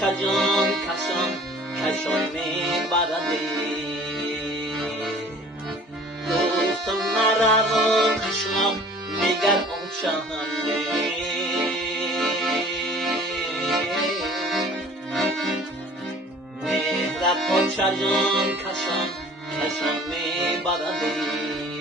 پاچه جان کشان می برنده دوستم مرا کشان میگر آچانده مهرت پاچه جان کشان می برنده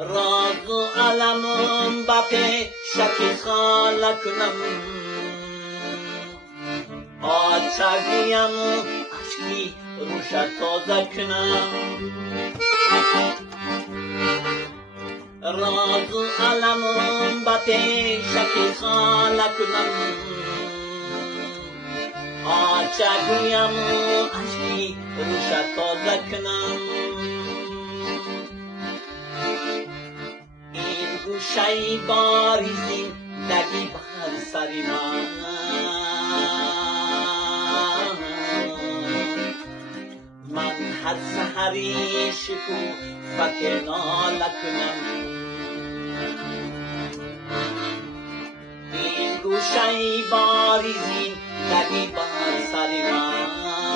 راز و علمم با پیشکی خاله کنم آچگیم اشکی روش تازه کنم راز و علمم با پیشکی خاله کنم آچگیم اشکی روش تازه کنم گوشه باریزین دگی بر سری من هر سحری شکوفه ناله کنم این گوشه باریزین دگی بر سری من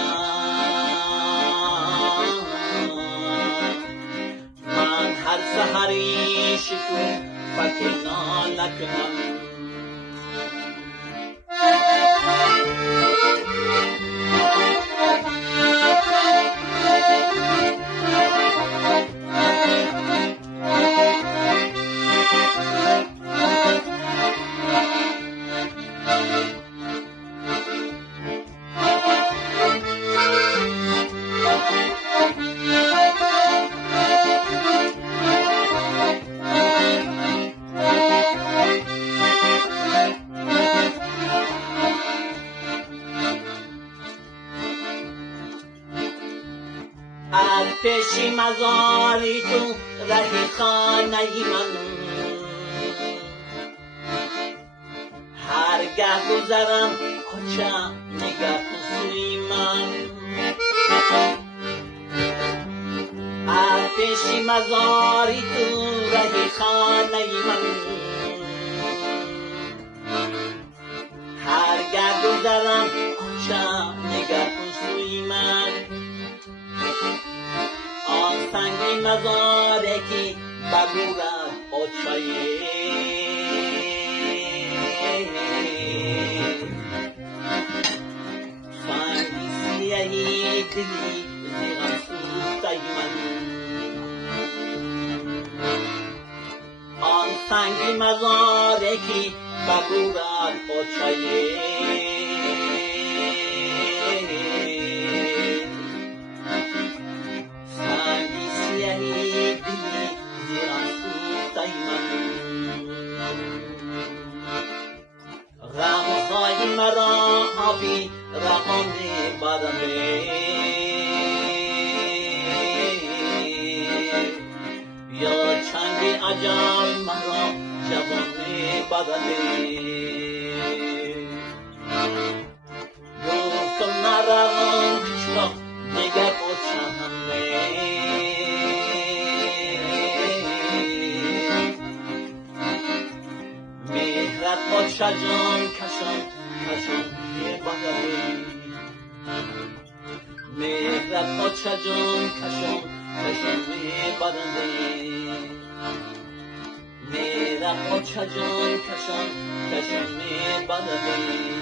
هر سحری شکوفه ناله کنم از پیشی مزاری تو رهی خانه من هرگه گذرم آچه نگر تو سوی من از پیشی مزاری تو رهی خانه من هرگه گذرم آچه نگر تو سوی من آن سنگی مزاره که بگورد آچایی سنگی سیهی دلی زیغم سوزده من آن سنگی مزاره که بگورد آچایی غمهای مرا آبی رهانه برنده یا چنگ اجل مرا جوانه برنده گفتم نروم پیشگاه نگر آچنده مهرت پاچه جان کشان می برنده مهرت پاچه جان کشان می برنده مهرت پاچه جان کشان می برنده